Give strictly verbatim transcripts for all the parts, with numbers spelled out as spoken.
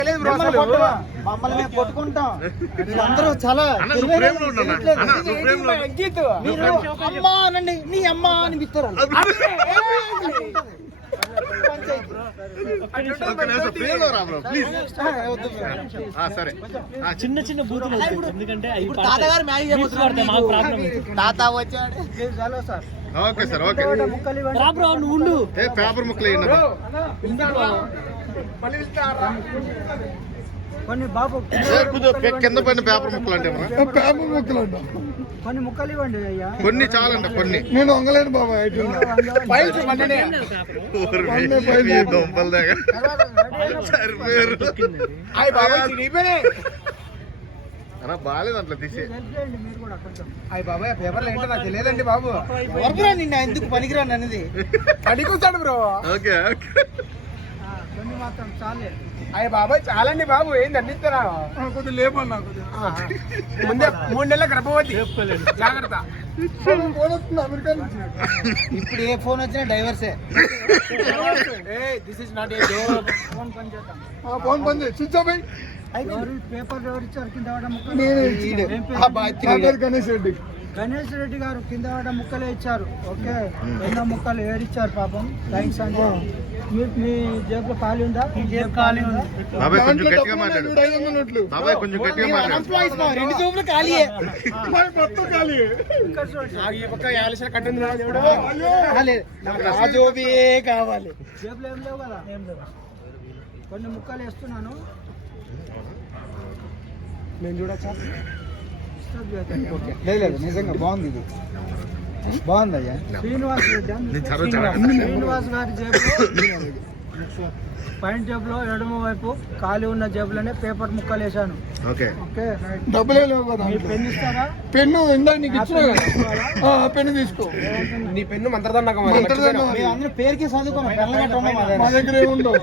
మమ్మల్ని కొట్టుకుంటాం. అందరూ చాలా మీరు అమ్మా అనండి, నీ అమ్మా అని పిస్తారు. చిన్న చిన్న బూతులు ఎందుకంటే తాత వచ్చాడు. Okay sir, okay. ఉండు పేపర్ ముక్కలు కొన్ని బాబు కింద పడిన పేపర్ ముక్కలు అంటే పేపర్ ముక్కలు అంట. కొన్ని ముక్కలు ఇవ్వండి అయ్యా. కొన్ని చాలంట, కొన్ని. నేను వంగలేను బాబా. దుంపల దగ్గర అన్నా బాగాలేదు అట్లా తీసే. అయ్యి బాబాయ్ పేపర్లు ఏంటో నాకు తెలియదండి బాబు. ఎవరురా నిన్న ఎందుకు పనికిరాను అనేది అడిగుతాడు బ్రో. ఓకే కొన్ని మాత్రం చాలే. అయ్య బాబాయ్ చాలండి బాబు. ఏంది అందిస్తారా కొద్దిగా లేపన్నా. ముందే మూడు నెలల గర్భవతి, జాగ్రత్త. ఫోన్ వస్తుంది అమెరికా నుంచి. ఇప్పుడు ఏ ఫోన్ వచ్చినా డైవర్సే. This is not a joke. Phone పని చేద్దాం. ఫోన్ పని చేయి. స్విచ్ ఆఫ్ అయ్యి. పేపర్ ఎవరు ఇచ్చారు కింద పడ్డ ముక్కలు? గణేష్ రెడ్డి. గణేష్ రెడ్డి గారు కింద పడ్డ ముక్కలే ఇచ్చారు. ఓకే, ఎన్నో ముక్కలు ఏడిచ్చారు పాపం. థ్యాంక్స్ అండి. మీ మీ జేబులో ఖాళీ ఉందా? ఖాళీ ఉందా? కొంచెం గట్టిగా మాట్లాడు బాబాయ్, కొంచెం గట్టిగా మాట్లాడు. రెండు జేబులు ఖాళీయే. మొత్తం ఖాళీ. ఈ పక్క యాలసిన కట్టింది కావాలి. జేబులో ఏం లేవు కదా. ఏం లేవు. కొన్ని ముక్కలు వేస్తున్నాను. నేను చూడచ్చా? లేదు నిజంగా బాగుంది. ఇది బాగుంది అయ్యా. శ్రీనివాస్ రెడ్డి, శ్రీనివాస్ గారి జేబులో పైన జేబులో ఎడమ వైపు ఖాళీ ఉన్న జేబులోనే పేపర్ ముక్కలు వేసాను. ఓకే ఓకే, డబ్బులే లేవు కదా. పెన్ ఇస్తారా? పెన్ను ఇందా నీకు ఇచ్చిన పెన్ను తీసుకో. నీ పెన్ను మంత్రదండకం. అందరూ పేరుకి చదువుకున్నాం. మా దగ్గర ఏముండవు.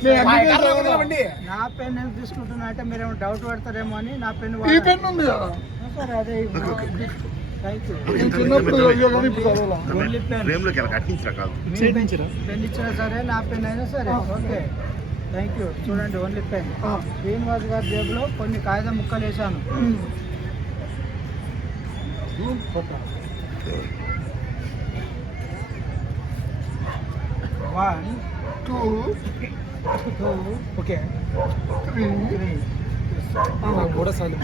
నా పెన్ ఎందుకు తీసుకుంటున్నా అంటే మీరేమో డౌట్ పడతారేమో అని నా పెన్. ఈ పెన్ను ఉంది కదా. సరే అదే చిన్నప్పుడు పెన్ ఇచ్చినా సరే, నా పెన్ అయినా సరే. Okay, thank you. చూడండి, ఓన్లీ పెన్. శ్రీనివాస్ గారి జేబులో కొన్ని కాగితం ముక్కలు వేసాను. One two two okay three కూడా సార్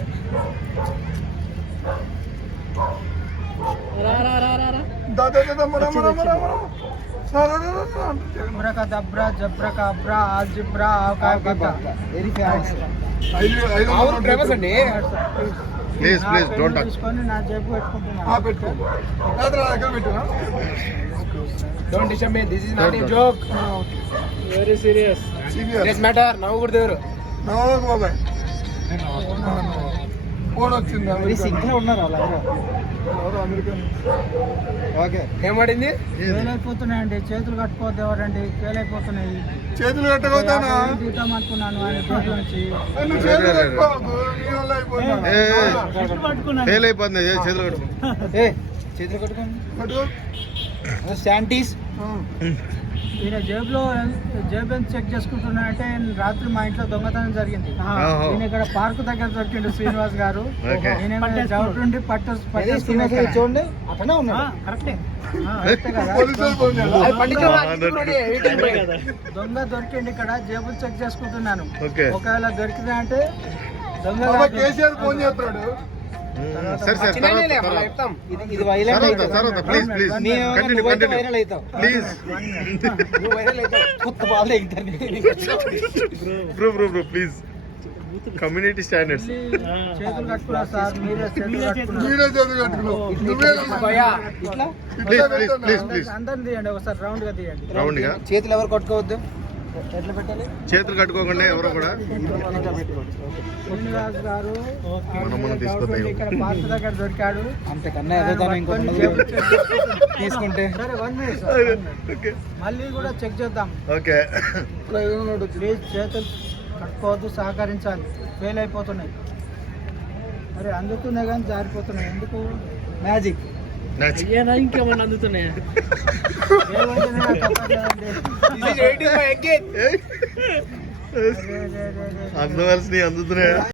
దబ్రా జబ్రక అబ్రా ఆల్జిబ్రా వెరీ ఫేమస్. ఫేమస్ అండి. Please please don't touch. తీసుకొని నా జేబు పెట్టుకుంటున్నా. పెట్టుకో. Don't disturb me. This is not a joke. Very serious. Serious matter. నవ్వు కూడా దేవరు. నవ్వకు బాబాయ్. ఫోన్ వచ్చింది. సిగ్గా ఉన్నారు అలా. అమెరికా. ఓకే, ఏమాడింది? వేలైపోతున్నాయండి. చేతులు కట్టుకోవద్దు ఎవరండి. వేలైపోతున్నాయి. చేతులు కట్టకపోతానా? చూద్దాం అనుకున్నాను ఆయన జేబు నుంచి. ఫెయిల్ అయిపోతుంది. చేతులు కట్టు. ఏ చేతులు కట్టుకోండి. శాంటీస్. ఈయన జేబులో జేబు ఎంత చెక్ చేసుకుంటున్నా అంటే రాత్రి మా ఇంట్లో దొంగతనం జరిగింది. ఈయన ఇక్కడ పార్క్ దగ్గర దొరికిండు శ్రీనివాస్ గారు. ఈయన డౌట్ ఉండి పట్టు చూడండి అట్లనే ఉన్నా. కరెక్టే దొంగ దొరికిండి ఇక్కడ. జేబులు చెక్ చేసుకుంటున్నాను. ఒకవేళ దొరికిందా అంటే దొంగ కేసీఆర్ ఫోన్ చేస్తాడు. సరే సార్, ఇది viral please please continue continue please. కొత్త బాధ bro bro bro please. Community standards. చేతులు కట్టుకున్నారు సార్. మీరే చేతులు కట్టుకున్నారు. మీరే చేతులు కట్టుకున్నావు. ఇట్లా ప్లీజ్ ప్లీజ్ ప్లీజ్ ప్లీజ్ అందరిని తీయండి ఒకసారి. రౌండ్ గా తీయండి. రౌండ్ గా. చేతులు ఎవరు కట్టుకోవద్దు. ఎట్లా పెట్టాలి? చేతులు కట్టుకోకుండా ఎవరో కూడా. శ్రీనివాస్ గారు ఇక్కడ పార్క్ దగ్గర దొరికాడు. అంతకన్నా తీసుకుంటే సరే వన్ మినిట్. మళ్ళీ కూడా చెక్ చేద్దాం. ఓకే ప్లీజ్ చేతులు కట్టుకోవద్దు, సహకరించాలి. ఫెయిల్ అయిపోతున్నాయి. అరే అందుతున్నాయి కానీ జారిపోతున్నాయి. ఎందుకు? మ్యాజిక్. ఇంకేమన్నా అందుతున్నాయా? అరే, అరే, అరే, అరే. అందవలసినవి అందుతున్నాయా